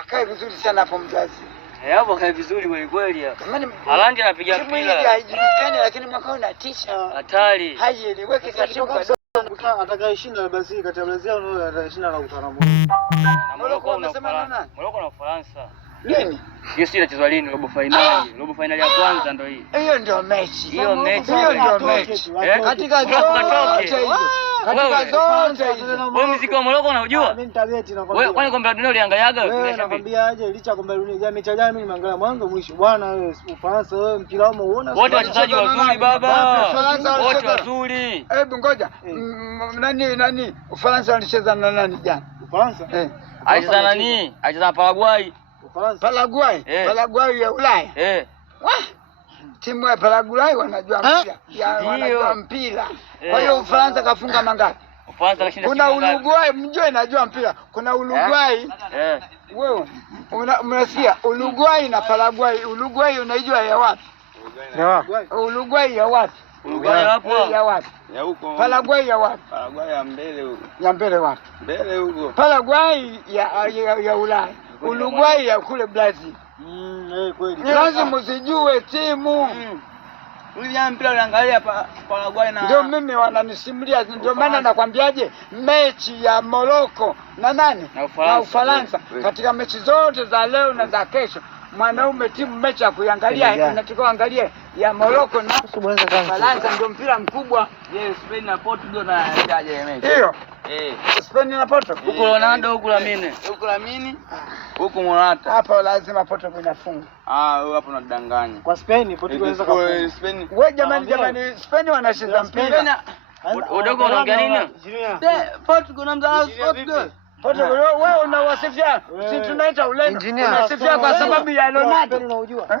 Akae vizuri sana hapo mzazi. Hapo kae vizuri kweli kweli hapo. Haaland anapiga mpira. Timu hii haijulikani lakini mwaka huu inatisha. Hatari. Haieleweki katibu kadogo. Atakayeshinda basi kati ya Brazil na atakayeshinda na kutana Morocco unasema nani? Morocco na Ufaransa. Lini? Hiyo si inachezwa lini? Robo finali. Robo finali ya kwanza ndio hii. Hiyo ndio mechi. Hiyo mechi. Katika zote hizo. Katika zote hizo. Wewe mziki wa Morocco unajua? Mimi nitabeti nakwambia. Wewe kwani kombe la dunia uliangaliaga? Wewe nakwambia aje licha kombe la dunia mechi ya jana mimi nimeangalia mwanzo mwisho. Bwana wewe Ufaransa wewe mpira wao unaona? Wote wachezaji wazuri baba. Wote wazuri. Hebu ngoja. Nani Ufaransa walicheza na nani jana? Ufaransa? Alicheza nani? Alicheza Paraguay. Ufaransa. Paraguay ya Ulaya. Timu ya Paraguay wanajua mpira. Wanajua mpira. Kwa hiyo Ufaransa kafunga mangapi? Ufaransa kashinda. Kuna Uruguay, mjue najua mpira. Kuna Uruguay. Wewe mnasikia Uruguay na Paraguay. Uruguay unaijua ya wapi? Uruguay ya wapi? Uruguay hapo. Ya wapi? Ya huko. Paraguay ya wapi? Paraguay ya mbele huko. Ya mbele wapi? Mbele huko. Paraguay ya Ulaya. Uruguay ya kule Brazil. Kweli. Lazima usijue timu. Ule mpira unaangalia Paraguay na ndio mimi wananisimulia, ndio maana nakwambiaje mechi ya Morocco na nani? Na Ufaransa. Katika mechi zote za leo na za kesho, mwanaume timu mechi ya kuangalia inatakiwa angalie ya Morocco na Ufaransa, ndio mpira mkubwa. Spain na Portugal na jaje mechi. Hiyo. Spain na Portugal. Huko Ronaldo, huko Lamine. Huko Lamine. Huko Morata. Hapa lazima Portugal inafunga. Wewe hapo unadanganya. Kwa Spain Portugal inaweza kufunga. Spain. Wewe jamani Spain wanacheza mpira. Udogo unaongea nini? Portugal na mzao Portugal. Wewe unawasifia, si tunaita ulendo. Unasifia kwa sababu ya Ronaldo. Unajua?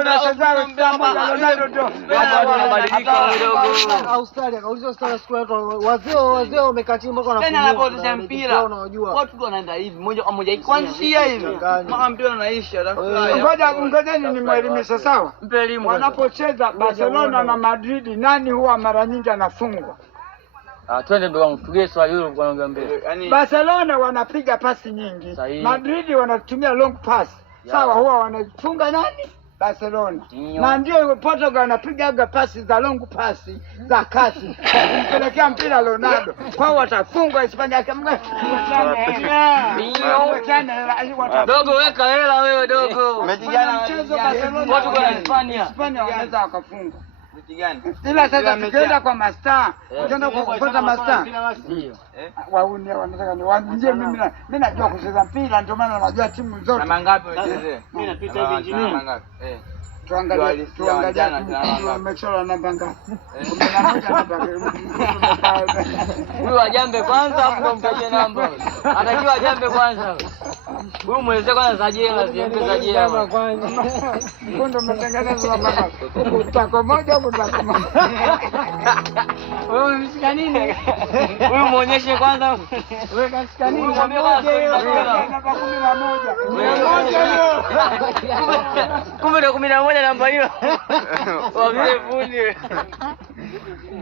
Unacheza kama Ronaldo ndio. Unabadilika udogo. Australia, kauliza Australia siku wazee wamekaa chini mpaka tena anapoteza mpira. Watu wanaenda hivi moja kwa moja ikwanzia hivi. Mama mpira unaisha. Ngojeni nimwelimishe sawa. Mpe elimu. Wanapocheza Barcelona na Madrid, nani huwa mara nyingi anafungwa? Twende ndio wangu tugee swali hilo kwa ngombe mbele. Barcelona wanapiga pasi nyingi. Madrid wanatumia long pass. Sawa, huwa wanafunga nani? Barcelona. Na ndio Portugal wanapiga pasi za long pass za kasi. Kupelekea mpira Ronaldo. Kwao watafungwa Hispania kama dogo weka hela wewe dogo. Umejigana mchezo Barcelona Portugal na Hispania. Hispania wanaweza wakafunga. Gani? Ila sasa tukienda kwa mastaa, ukienda kufuata mastaa. Ndio. Wauni wanataka ni waambie mimi najua kucheza mpira ndio maana najua timu zote. Na mangapi wachezee? Mimi napita hivi injini. Mangapi? Tuangalie umechora namba ngapi? 11 Huyu ajambe kwanza afu mtaje namba. Atakiwa ajambe kwanza. Huyu mweleze kwanza za jela, ziembe za jela kwanza. Mkondo umetengenezwa namba ngapi? Utako moja utako moja. Wewe unashika nini? Huyu muonyeshe kwanza. Wewe kashika nini? Mwambie kwanza namba 11. Kumbe ndio 11 namba hiyo. Wa vile fundi.